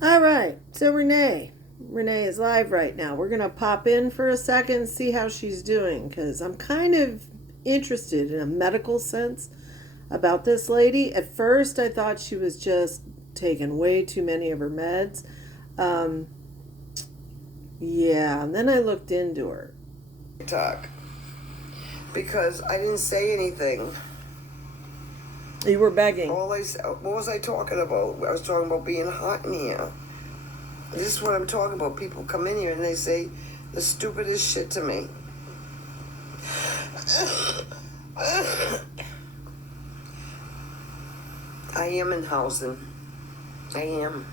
All right, so Renee is live right now. We're going to pop in for a second and see how she's doing because I'm kind of interested in a medical sense about this lady. At first, I thought she was just taking way too many of her meds. Um, yeah, and then I looked into her. TikTok because I didn't say anything. You were begging. What was I talking about? I was talking about being hot in here. This is what I'm talking about. People come in here and they say the stupidest shit to me. I am in housing. I am.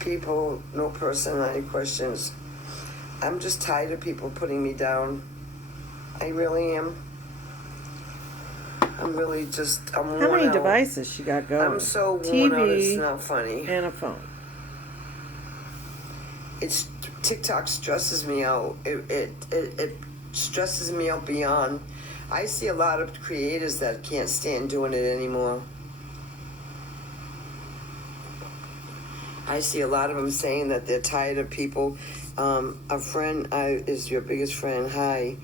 People, no personality questions. I'm just tired of people putting me down. I really am. I'm really just, I'm worn out. How many devices she got going? I'm so worn TV out, it's not funny. and a phone. TikTok stresses me out. It stresses me out beyond. I see a lot of creators that can't stand doing it anymore. I see a lot of them saying that they're tired of people. A friend is your biggest friend. Hi.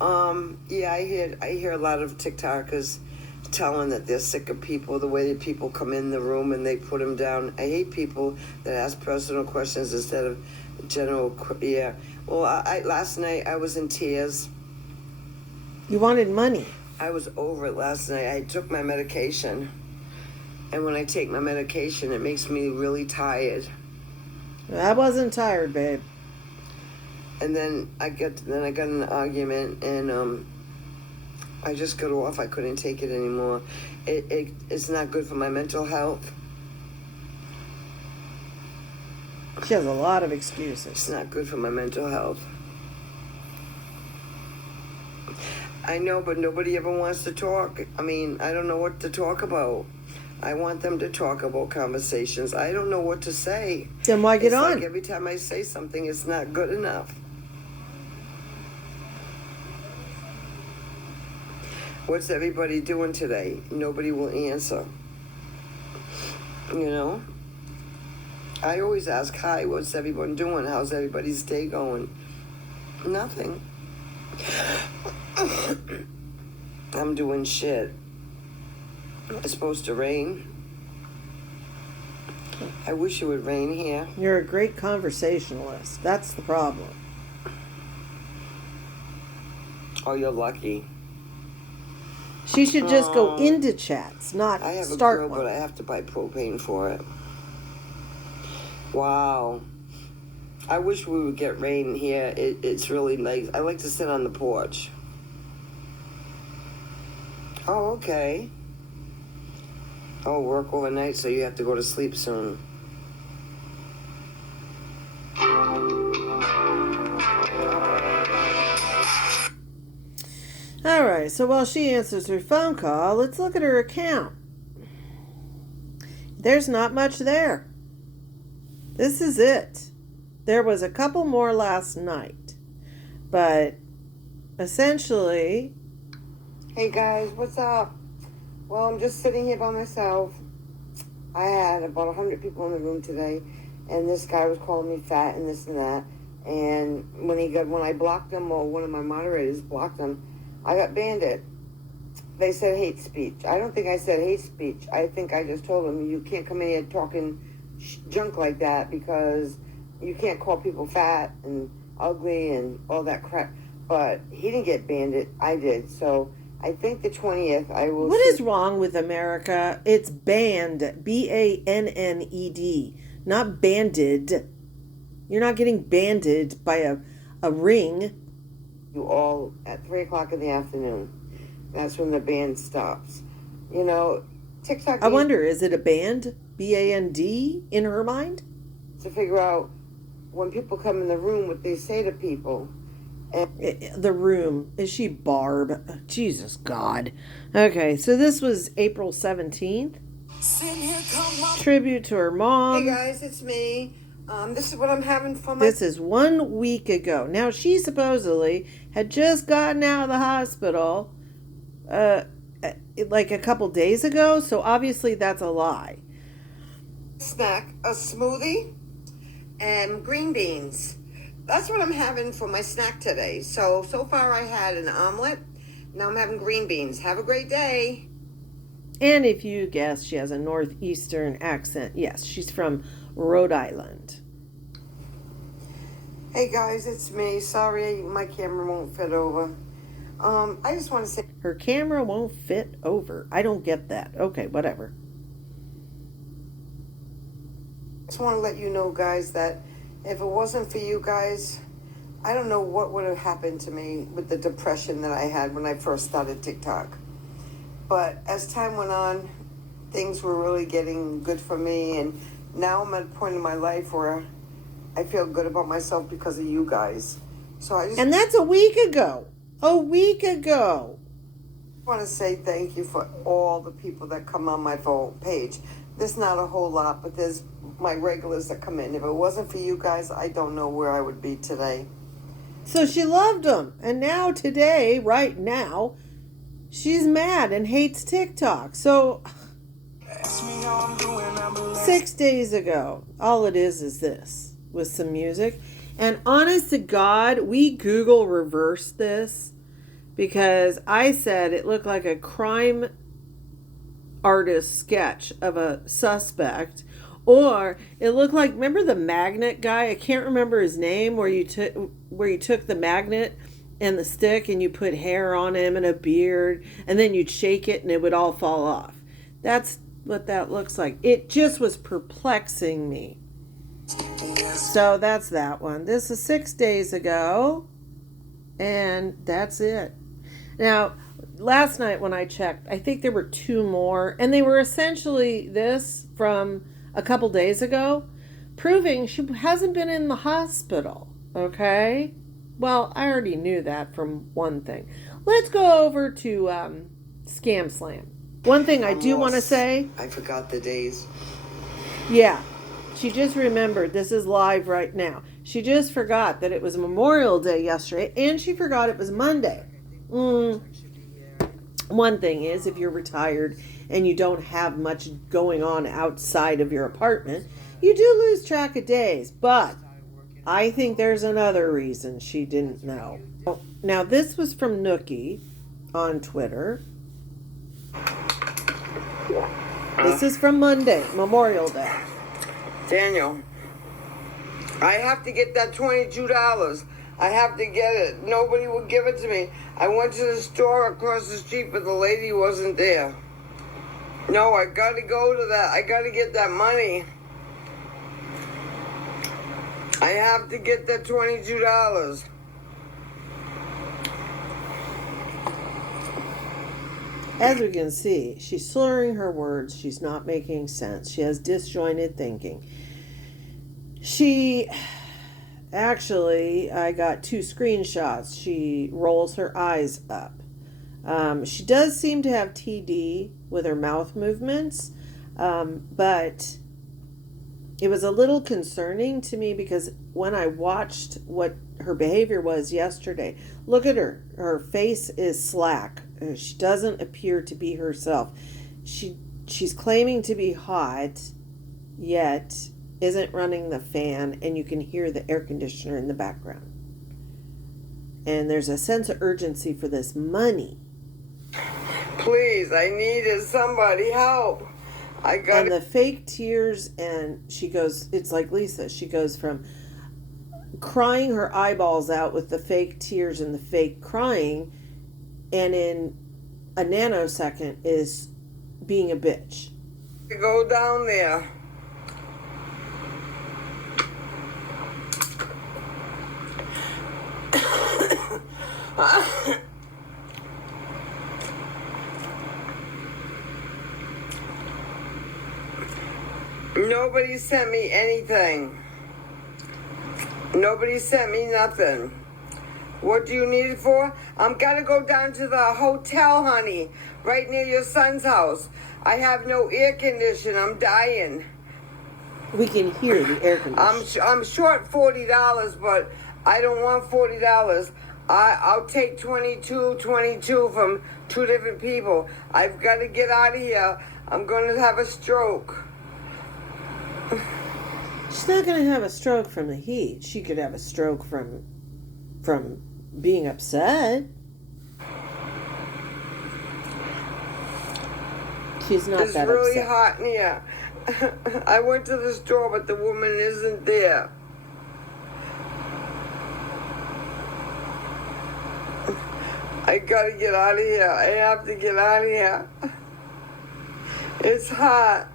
Yeah, I hear a lot of TikTokers telling that they're sick of people, the way that people come in the room and they put them down. I hate people that ask personal questions instead of general. Yeah. Well, last night I was in tears. You wanted money. I was over it last night. I took my medication, and when I take my medication, it makes me really tired. I wasn't tired, babe. And then I got in an argument, and I just got off. I couldn't take it anymore. It's not good for my mental health. She has a lot of excuses. It's not good for my mental health. I know, but nobody ever wants to talk. I mean, I don't know what to talk about. I want them to talk about conversations. I don't know what to say. Then why get on? Like every time I say something, it's not good enough. What's everybody doing today? Nobody will answer. You know? I always ask, hi, what's everyone doing? How's everybody's day going? Nothing. I'm doing shit. It's supposed to rain. I wish it would rain here. You're a great conversationalist. That's the problem. Oh, you're lucky. She should just go into chats, not I have start a girl, one. but I have to buy propane for it. Wow. I wish we would get rain here. It's really nice. I like to sit on the porch. Oh, okay. Oh, work overnight, so you have to go to sleep soon. All right, so while she answers her phone call, let's look at her account. There's not much there. This is it. There was a couple more last night, but essentially... Hey guys, what's up? Well, I'm just sitting here by myself. I had about 100 people in the room today, and this guy was calling me fat and this and that. And when I blocked him, or one of my moderators blocked him, I got banned it. They said hate speech. I don't think I said hate speech. I think I just told them you can't come in here talking junk like that because you can't call people fat and ugly and all that crap. But he didn't get banned it. I did. So I think the 20th I will... What is wrong with America? It's banned. B-A-N-N-E-D. Not banded. You're not getting banded by a ring. You all at 3 o'clock in the afternoon. That's when the band stops. You know, TikTok... I wonder, is it a band? B-A-N-D in her mind? To figure out when people come in the room what they say to people. The room. Is she Barb? Jesus God. Okay, so this was April 17th. Tribute to her mom. Hey guys, it's me. This is what I'm having for my... This is 1 week ago. Now, she supposedly had just gotten out of the hospital like a couple days ago, so obviously that's a lie. snack, a smoothie, and green beans. That's what I'm having for my snack today. So far I had an omelet. Now I'm having green beans. Have a great day. And if you guessed, she has a northeastern accent. Yes, she's from Rhode Island. Hey guys, it's me. Sorry my camera won't fit over. I just want to say Her camera won't fit over. I don't get that. Okay, whatever. I just want to let you know, guys, that if it wasn't for you guys, I don't know what would have happened to me with the depression that I had when I first started TikTok. But as time went on, things were really getting good for me, and now I'm at a point in my life where I feel good about myself because of you guys. So I just And that's a week ago. A week ago. want to say thank you for all the people that come on my page. There's not a whole lot, but there's my regulars that come in. If it wasn't for you guys, I don't know where I would be today. So she loved them. And now today, right now, she's mad and hates TikTok. So 6 days ago, all it is this with some music. And honest to God, we Google reversed this because I said it looked like a crime artist sketch of a suspect, or it looked like, remember the magnet guy? I can't remember his name, where you took the magnet and the stick and you put hair on him and a beard, and then you'd shake it and it would all fall off. That's what that looks like. It just was perplexing me. So that's that one. This is 6 days ago, and that's it. Now, last night when I checked, I think there were 2 more, and they were essentially this from a couple days ago, proving she hasn't been in the hospital, okay? Well, I already knew that from one thing. Let's go over to Scam Slam. One thing I do want to say. I forgot the days. Yeah, she just remembered. This is live right now. She just forgot that it was Memorial Day yesterday, and she forgot it was Monday. One thing is, if you're retired and you don't have much going on outside of your apartment, you do lose track of days. But I think there's another reason she didn't know. Now, this was from Nookie on Twitter. This is from Monday, Memorial Day. Daniel, I have to get that $22. I have to get it. Nobody will give it to me. I went to the store across the street, but the lady wasn't there. No, I gotta go to that. I gotta get that money. I have to get that $22. As we can see, she's slurring her words. She's not making sense. She has disjointed thinking. Actually, I got 2 screenshots. She rolls her eyes up. She does seem to have TD with her mouth movements, but it was a little concerning to me because when I watched what her behavior was yesterday, look at her. Her face is slack. She doesn't appear to be herself. She's claiming to be hot, yet isn't running the fan, and you can hear the air conditioner in the background. And there's a sense of urgency for this money. Please, I needed somebody help. And the fake tears, and she goes, it's like Lisa, she goes from crying her eyeballs out with the fake tears and the fake crying, and in a nanosecond is being a bitch. Go down there. Nobody sent me anything. Nobody sent me nothing. What do you need it for? I'm gonna go down to the hotel, honey, right near your son's house. I have no air conditioning. I'm dying. We can hear the air conditioner. I'm short $40, but I don't want $40. I'll take 22 from 2 different people. I've got to get out of here. I'm going to have a stroke. She's not going to have a stroke from the heat. She could have a stroke from being upset. She's not It's that really upset. hot in here. I went to the store, but the woman isn't there. I gotta get out of here. I have to get out of here. It's hot.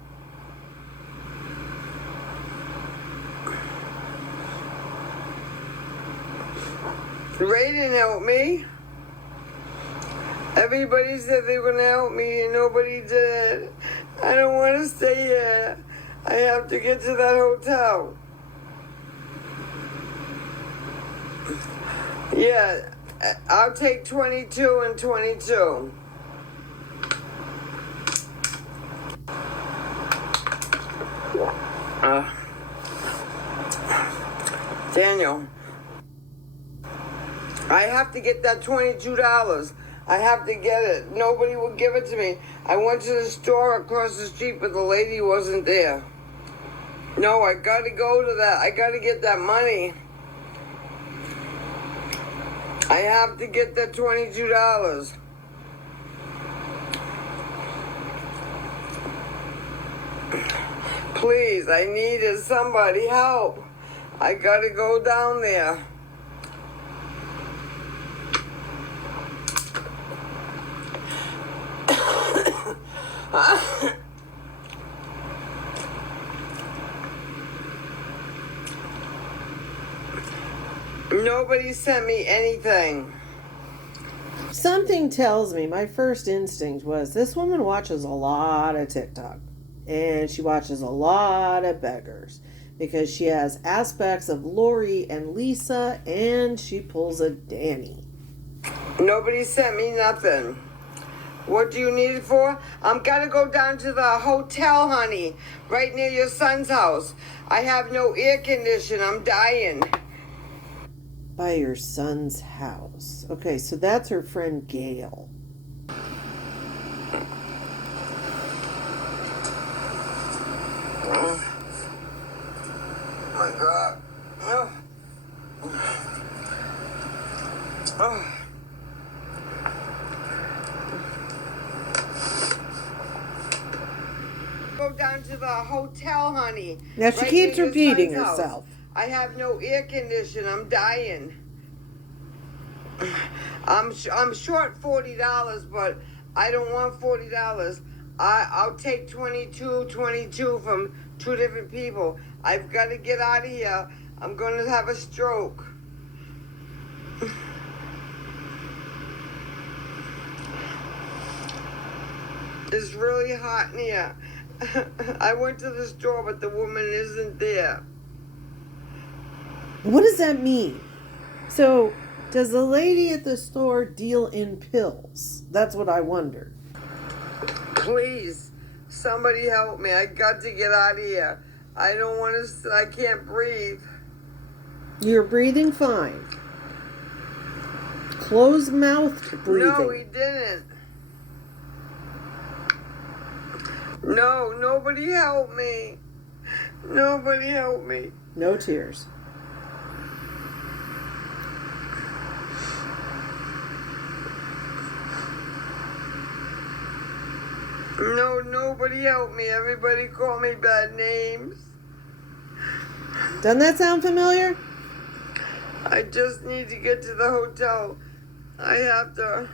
Ray didn't help me. Everybody said they were gonna help me and nobody did. I don't want to stay here. I have to get to that hotel. Yeah, I'll take 22 and 22. Daniel, I have to get that $22. I have to get it. Nobody will give it to me. I went to the store across the street, but the lady wasn't there. No, I gotta go to that. I gotta get that money. I have to get that $22. Please, I needed somebody help. I gotta go down there. Nobody sent me anything. Something tells me, my first instinct was this woman watches a lot of TikTok. And she watches a lot of beggars. Because she has aspects of Lori and Lisa, and she pulls a Danny. Nobody sent me nothing. What do you need it for? I'm gonna go down to the hotel, honey, right near your son's house. I have no air condition. I'm dying. By your son's house. Okay, so that's her friend Gail. Oh my God. Oh. Go down to the hotel, honey. Now she right keeps near your repeating son's house. herself. I have no air condition. I'm dying. I'm short $40, but I don't want $40. I'll take 22 from two different people. I've got to get out of here. I'm going to have a stroke. It's really hot in here. I went to the store, but the woman isn't there. What does that mean? So, does the lady at the store deal in pills? That's what I wondered. Please, somebody help me. I got to get out of here. I don't want to, I can't breathe. You're breathing fine. Closed mouth breathing. No, he didn't. No, nobody help me. Nobody help me. No tears. No, nobody help me. Everybody call me bad names. Doesn't that sound familiar? I just need to get to the hotel. I have to.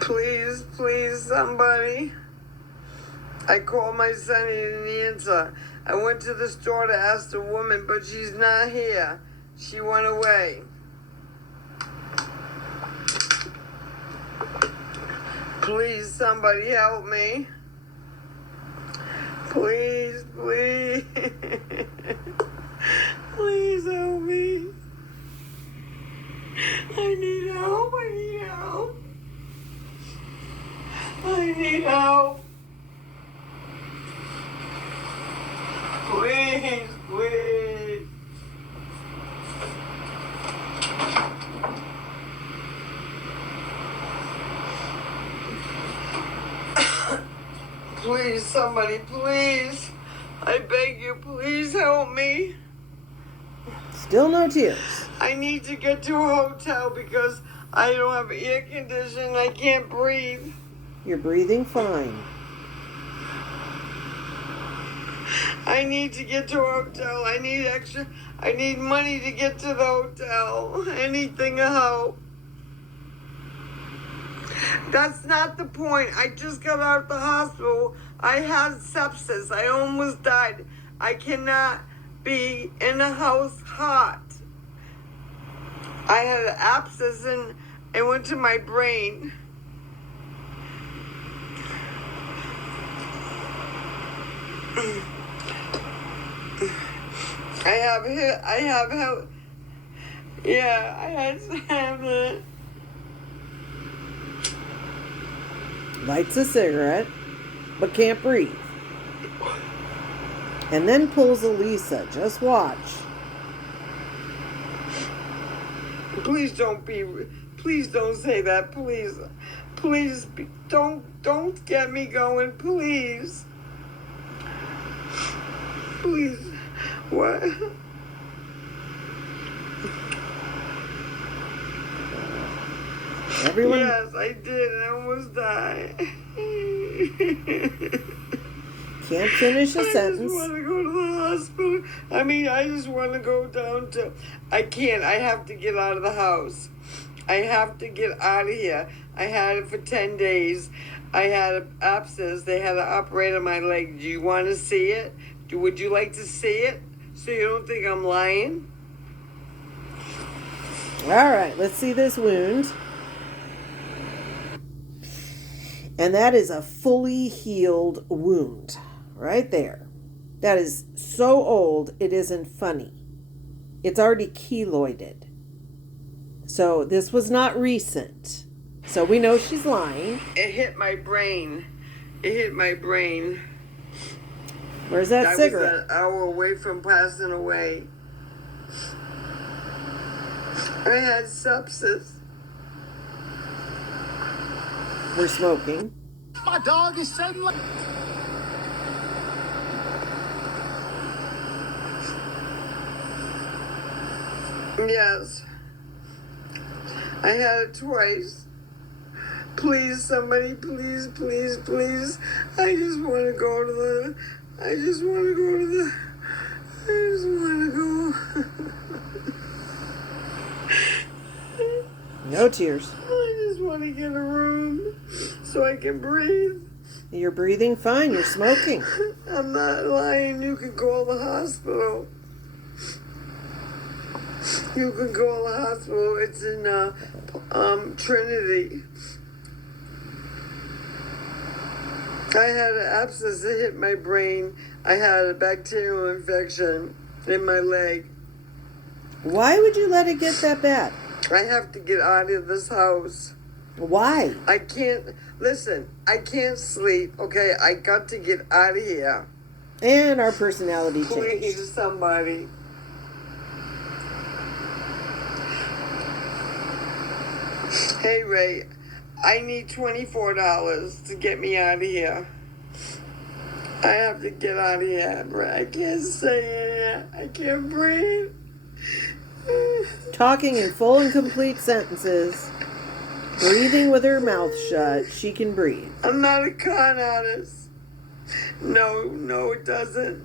Please, please, somebody. I called my son, he didn't answer. I went to the store to ask the woman, but she's not here. She went away. Please, somebody help me. Please, please. Please help me. I need help. I need help. I need help. Please, please. Please, somebody, please. I beg you, please help me. Still no tears. I need to get to a hotel because I don't have air conditioning. I can't breathe. You're breathing fine. I need to get to a hotel. I need money to get to the hotel. Anything to help. That's not the point. I just got out of the hospital. I had sepsis. I almost died. I cannot be in a house hot. I had an abscess and it went to my brain. I have help. Yeah, I had to have it. Lights a cigarette, but can't breathe. And then pulls a Lisa. Just watch. Please don't say that, please. Please, don't get me going, please. Please, what? Everyone. Yes, I did. I almost died. Can't finish a sentence. I just want to go to the hospital. I just want to go down to... I can't. I have to get out of the house. I have to get out of here. I had it for 10 days. I had an abscess. They had to operate on my leg. Do you want to see it? Would you like to see it? So you don't think I'm lying? All right, let's see this wound. And that is a fully healed wound right there. That is so old, it isn't funny. It's already keloided. So this was not recent. So we know she's lying. It hit my brain. Where's that cigarette? I was an hour away from passing away. I had sepsis. We're smoking. My dog is suddenly... Yes. I had it twice. Please, somebody, please. I just want to go. No tears. I just want to get a room so I can breathe. You're breathing fine. You're smoking. I'm not lying. You can call the hospital. It's in Trinity. I had an abscess that hit my brain. I had a bacterial infection in my leg. Why would you let it get that bad? I have to get out of this house. Why? I can't sleep, okay? I got to get out of here. And our personality changed. Please, somebody. Hey, Ray, I need $24 to get me out of here. I have to get out of here, Ray. I can't stay in here. I can't breathe. Talking in full and complete sentences. Breathing with her mouth shut. She can breathe. I'm not a con artist. No, it doesn't.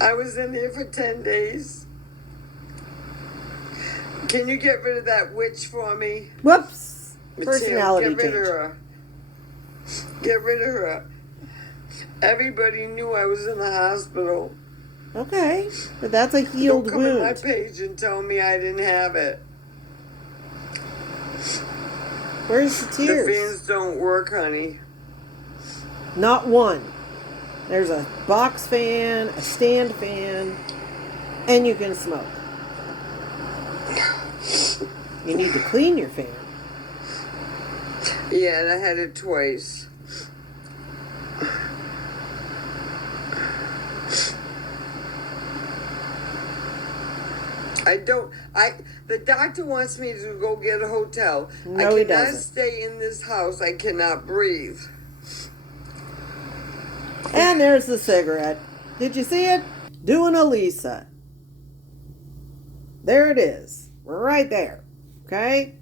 I was in here for 10 days. Can you get rid of that witch for me? Whoops. Personality Get rid change. of her. Get rid of her. Everybody knew I was in the hospital. Okay. But that's a healed Don't come on my wound. page and tell me I didn't have it. Where's the The tears? fans don't work, honey. Not one. There's a box fan, a stand fan, and you can smoke. You need to clean your fan. Yeah, and I had it twice. The doctor wants me to go get a hotel. No, I he cannot doesn't. stay in this house. I cannot breathe. And there's the cigarette. Did you see it? Doing a Lisa. There it is. Right there. Okay?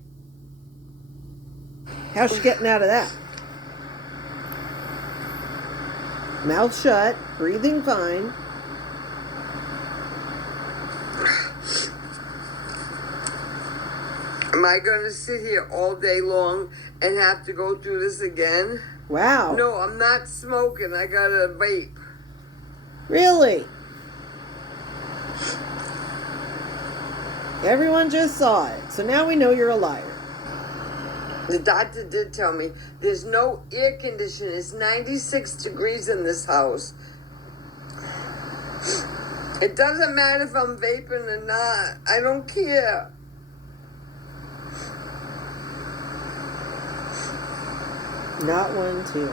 How's she getting out of that? Mouth shut, breathing fine. Am I going to sit here all day long and have to go through this again? Wow. No, I'm not smoking. I got a vape. Really? Everyone just saw it, so now we know you're a liar. The doctor did tell me there's no air conditioning. It's 96 degrees in this house. It doesn't matter if I'm vaping or not. I don't care. Not one, two.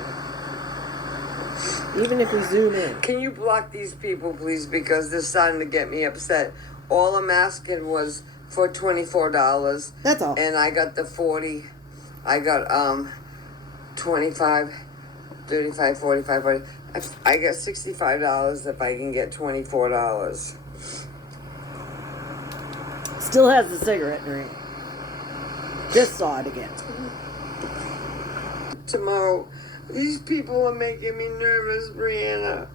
Even if we zoom in. Can you block these people, please? Because they're starting to get me upset. All I'm asking was for $24. That's all. And I got the 40. I got 25, 35, 45, 40. I got $65 if I can get $24. Still has the cigarette in her hand. Just saw it again. Tomorrow, these people are making me nervous, Brianna.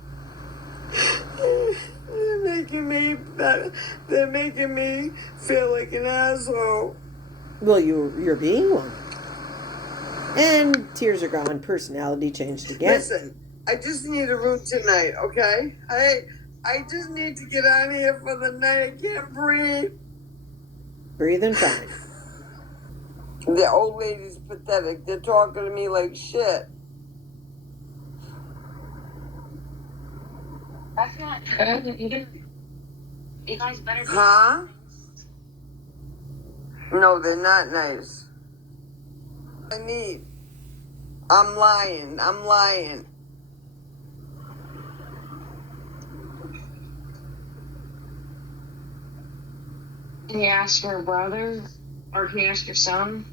They're making me feel like an asshole. Well, you're being one. And tears are gone. Personality changed again. Listen, I just need a room tonight, okay? I just need to get out of here for the night. I can't breathe. Breathing fine. The old lady's pathetic. They're talking to me like shit. That's not good. You guys better be. Huh? No, they're not nice. I'm lying. Can you ask your brother? Or can you ask your son?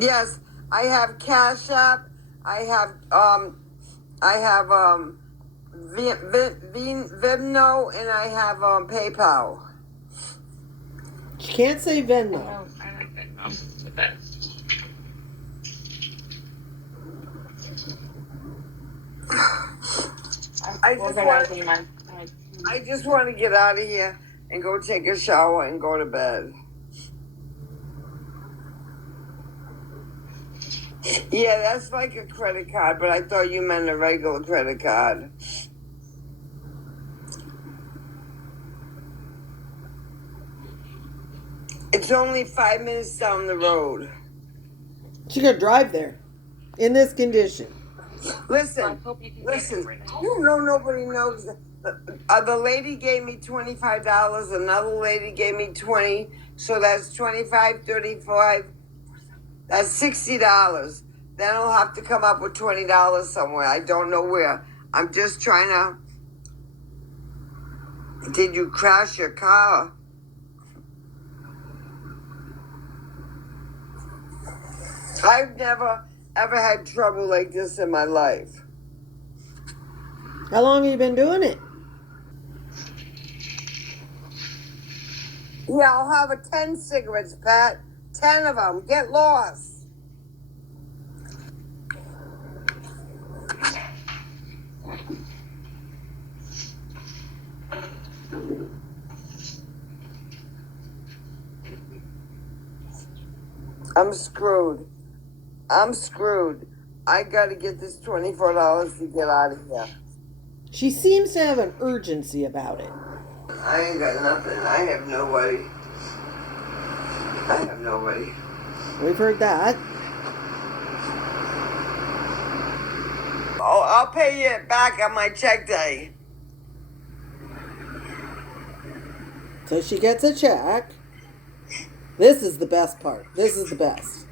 Yes, I have Cash App. I have Venmo, and I have PayPal. She can't say Venmo. No, I like that. The best. I just want to get out of here and go take a shower and go to bed. Yeah, that's like a credit card, but I thought you meant a regular credit card. It's only 5 minutes down the road. She could drive there in this condition. Listen. No, nobody knows. The lady gave me $25. Another lady gave me 20. So that's 25, 35. That's $60. Then I'll have to come up with $20 somewhere. I don't know where. I'm just trying to. Did you crash your car? I've never ever had trouble like this in my life. How long have you been doing it? Yeah, I'll have 10 cigarettes, Pat. 10 of them. Get lost. I'm screwed. I gotta get this $24 to get out of here. She seems to have an urgency about it. I ain't got nothing. I have nobody. We've heard that. Oh, I'll pay you back on my check day. So she gets a check. This is the best part. This is the best.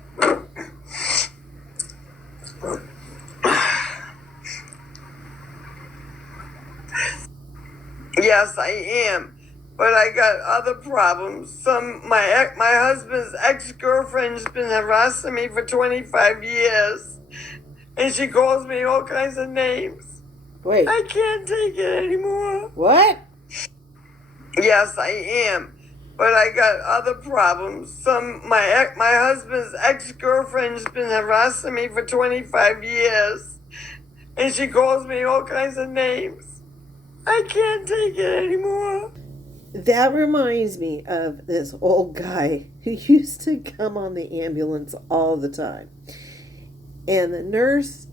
Yes, I am. but I got other problems. My husband's ex-girlfriend's been harassing me for 25 years, and she calls me all kinds of names. Wait. I can't take it anymore. What? Yes, I am. But I got other problems. My husband's ex-girlfriend's been harassing me for 25 years, and she calls me all kinds of names. I can't take it anymore. That reminds me of this old guy who used to come on the ambulance all the time. And the nurse,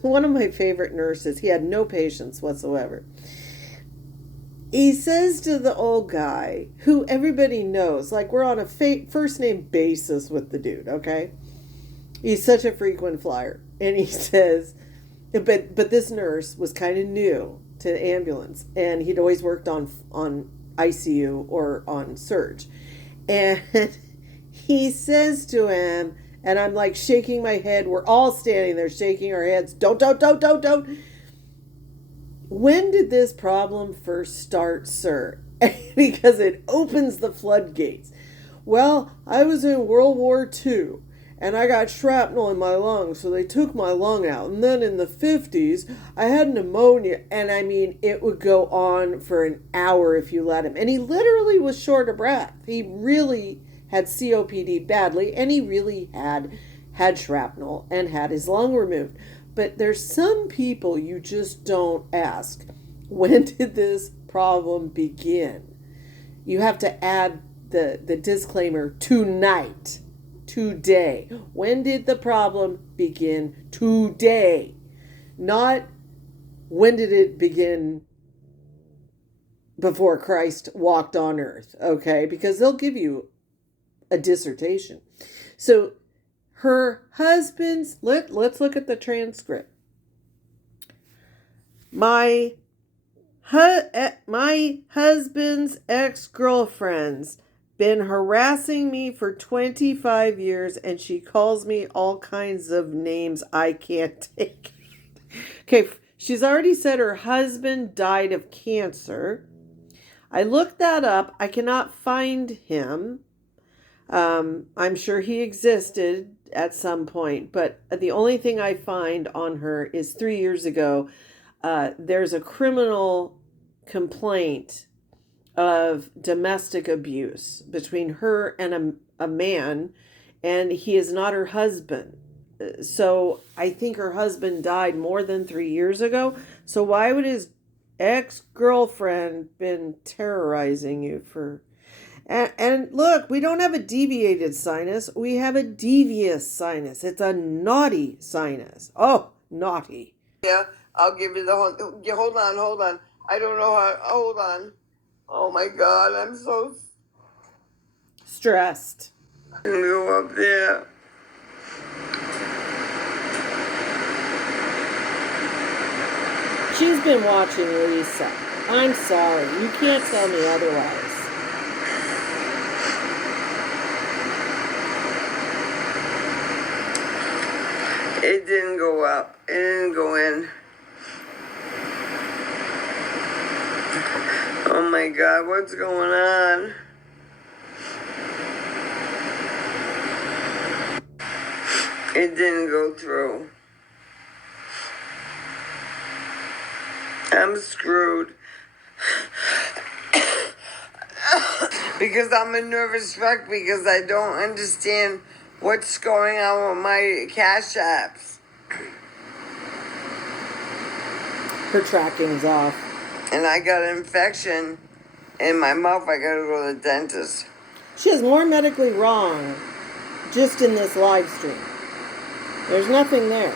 one of my favorite nurses, he had no patience whatsoever. He says to the old guy, who everybody knows, like we're on a first name basis with the dude, okay? He's such a frequent flyer. And he says, but this nurse was kind of new to the ambulance, and he'd always worked on ICU or on surge. And he says to him, and I'm like shaking my head, we're all standing there shaking our heads, don't. When did this problem first start, sir? Because it opens the floodgates. Well, I was in World War II, and I got shrapnel in my lung, so they took my lung out. And then in the 50s, I had pneumonia, and I mean, it would go on for an hour if you let him. And he literally was short of breath. He really had COPD badly, and he really had shrapnel and had his lung removed. But there's some people you just don't ask, when did this problem begin? You have to add the disclaimer, tonight, today. When did the problem begin? Today. Not when did it begin before Christ walked on earth, okay? Because they'll give you a dissertation. So her husband's, let's look at the transcript. My husband's ex-girlfriend's been harassing me for 25 years, and she calls me all kinds of names I can't take. Okay, she's already said her husband died of cancer. I looked that up. I cannot find him. I'm sure he existed at some point, but the only thing I find on her is 3 years ago, there's a criminal complaint of domestic abuse between her and a man, and he is not her husband. So I think her husband died more than 3 years ago. So why would his ex-girlfriend been terrorizing you for... And look, we don't have a deviated sinus. We have a devious sinus. It's a naughty sinus. Oh, naughty. Yeah, I'll give you the whole... Hold on. I don't know how... Hold on. Oh, my God. I'm so... stressed. Go up there. She's been watching Lisa. I'm sorry. You can't tell me otherwise. It didn't go up. It didn't go in. Oh my God, what's going on? It didn't go through. I'm screwed. Because I'm a nervous wreck because I don't understand what's going on with my cash apps. Her tracking's off. And I got an infection in my mouth. I gotta go to the dentist. She is more medically wrong just in this live stream. There's nothing there.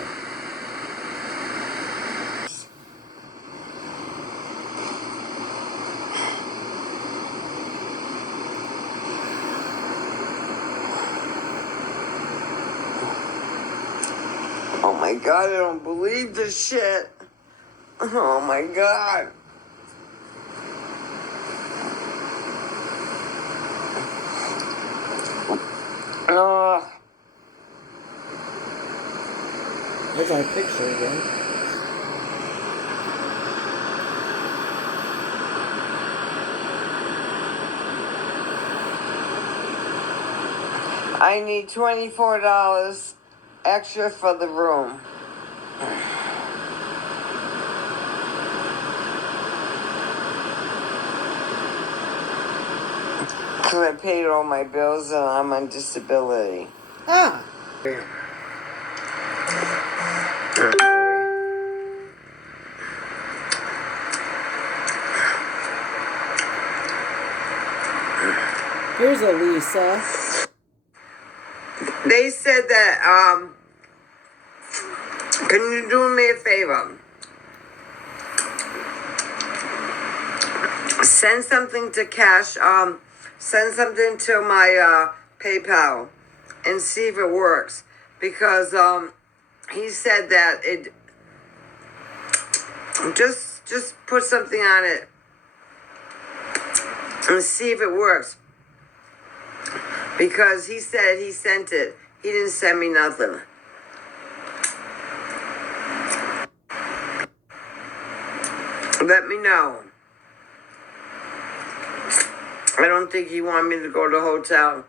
Oh my God, I don't believe this shit. Oh my God. There's our picture again. I need $24 extra for the room. Because I paid all my bills and I'm on disability. Ah, here's Elisa. They said that, can you do me a favor? Send something to cash, send something to my, PayPal and see if it works. Because, he said that it, just put something on it and see if it works. Because he said he sent it. He didn't send me nothing. Let me know. I don't think he wanted me to go to the hotel.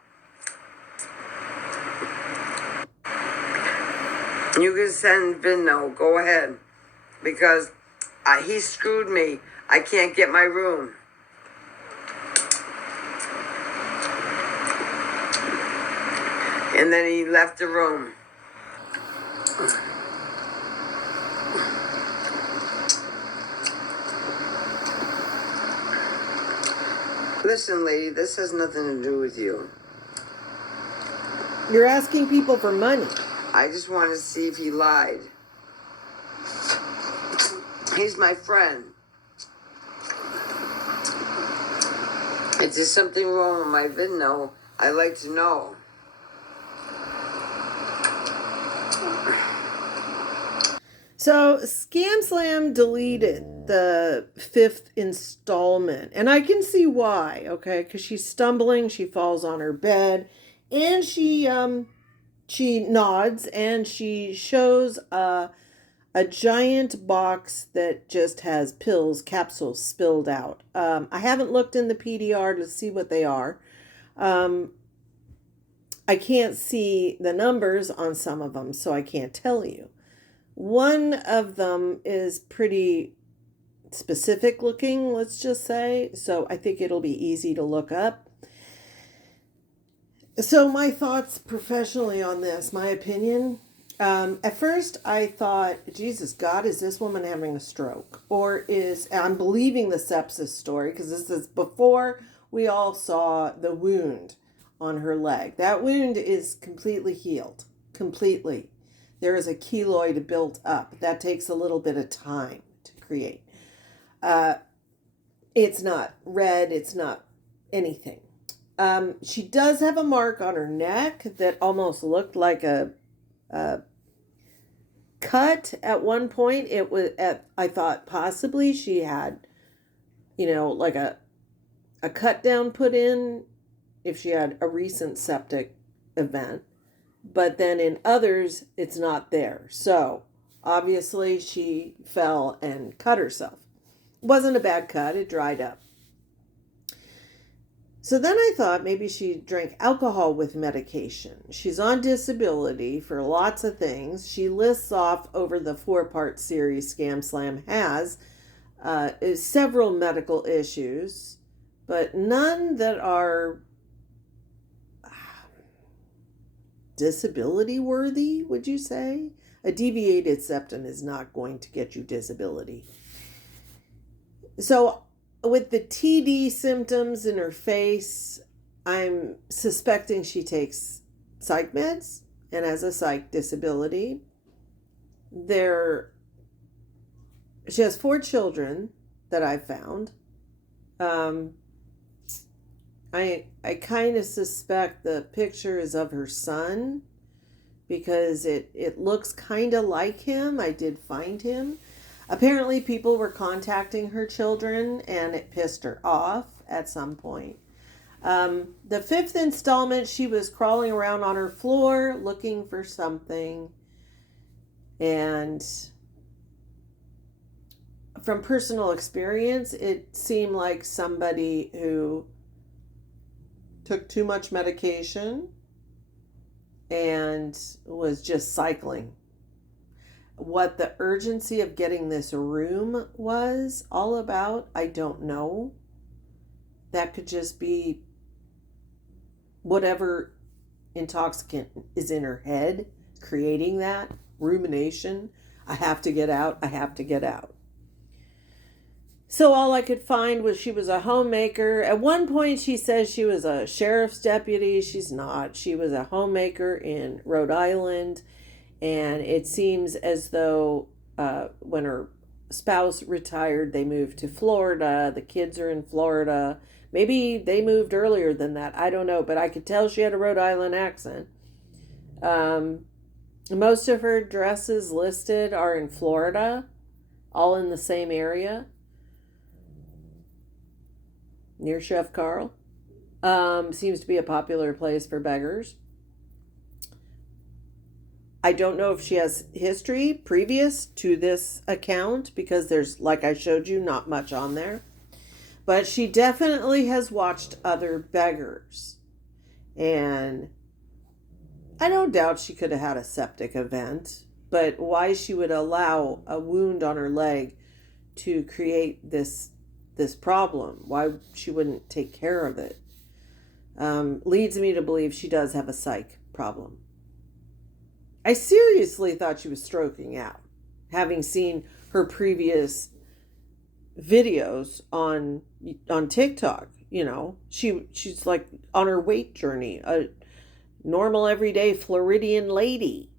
You can send Venmo. Go ahead. Because he screwed me. I can't get my room. And then he left the room. Listen, lady, this has nothing to do with you. You're asking people for money. I just want to see if he lied. He's my friend. If there's something wrong with my Venmo, I'd like to know. So Scam Slam deleted the 5th installment, and I can see why. Okay, because she's stumbling, she falls on her bed, and she nods and she shows a giant box that just has pills, capsules spilled out. I haven't looked in the PDR to see what they are. I can't see the numbers on some of them, so I can't tell you. One of them is pretty specific looking, let's just say, so I think it'll be easy to look up. So my thoughts professionally on this, my opinion. At first I thought, Jesus God, is this woman having a stroke? Or I'm believing the sepsis story, because this is before we all saw the wound on her leg. That wound is completely healed, completely. There is a keloid built up. That takes a little bit of time to create. It's not red. It's not anything. She does have a mark on her neck that almost looked like a cut at one point. It was I thought possibly she had, like a cut down put in if she had a recent septic event. But then in others, it's not there. So obviously she fell and cut herself. It wasn't a bad cut. It dried up. So then I thought maybe she drank alcohol with medication. She's on disability for lots of things. She lists off over the 4-part series Scam Slam has several medical issues, but none that are disability worthy, would you say? A deviated septum is not going to get you disability. So with the TD symptoms in her face, I'm suspecting she takes psych meds and has a psych disability. She has 4 children that I've found. I kind of suspect the picture is of her son because it looks kind of like him. I did find him. Apparently people were contacting her children and it pissed her off at some point. The 5th installment, she was crawling around on her floor looking for something. And from personal experience, it seemed like somebody who took too much medication and was just cycling. What the urgency of getting this room was all about, I don't know. That could just be whatever intoxicant is in her head creating that rumination. I have to get out. I have to get out. So all I could find was she was a homemaker. At one point she says she was a sheriff's deputy. She's not. She was a homemaker in Rhode Island. And it seems as though when her spouse retired, they moved to Florida. The kids are in Florida. Maybe they moved earlier than that. I don't know. But I could tell she had a Rhode Island accent. Most of her addresses listed are in Florida, all in the same area, near Chef Carl. Seems to be a popular place for beggars. I don't know if she has history previous to this account because there's, like I showed you, not much on there. But she definitely has watched other beggars. And I don't doubt she could have had a septic event, but why she would allow a wound on her leg to create this problem, why she wouldn't take care of it, leads me to believe she does have a psych problem. I seriously thought she was stroking out, having seen her previous videos on TikTok. You know, she's like on her weight journey, a normal everyday Floridian lady,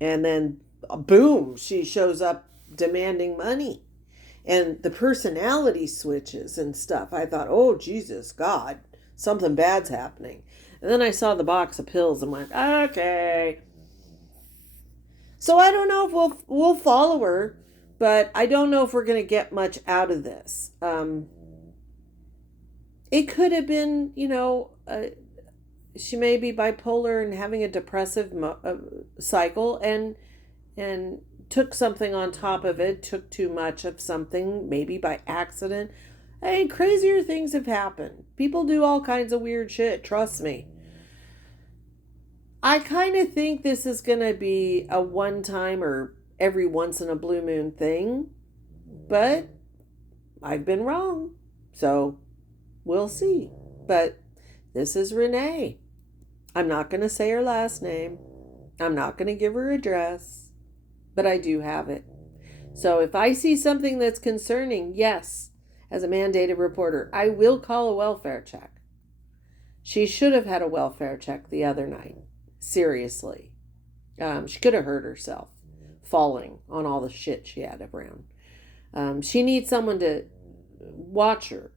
and then boom, she shows up demanding money, and the personality switches and stuff. I thought, oh Jesus God, something bad's happening. And then I saw the box of pills and went, okay. So I don't know if we'll follow her, but I don't know if we're going to get much out of this. It could have been, she may be bipolar and having a depressive cycle, and took something on top of it, took too much of something, maybe by accident. Hey, crazier things have happened. People do all kinds of weird shit, trust me. I kind of think this is going to be a one-time or every once in a blue moon thing, but I've been wrong. So we'll see. But this is Renee. I'm not going to say her last name. I'm not going to give her address, but I do have it. So if I see something that's concerning, yes, as a mandated reporter, I will call a welfare check. She should have had a welfare check the other night. Seriously. She could have hurt herself falling on all the shit she had around. She needs someone to watch her.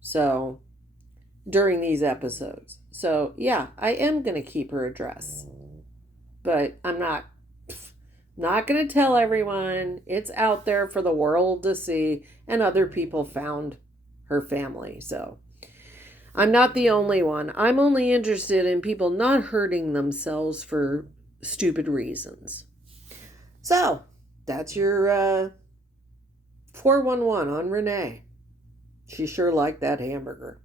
So, during these episodes. So, yeah, I am going to keep her address. But I'm not going to tell everyone. It's out there for the world to see. And other people found her family. So, I'm not the only one. I'm only interested in people not hurting themselves for stupid reasons. So, that's your 411 on Renee. She sure liked that hamburger.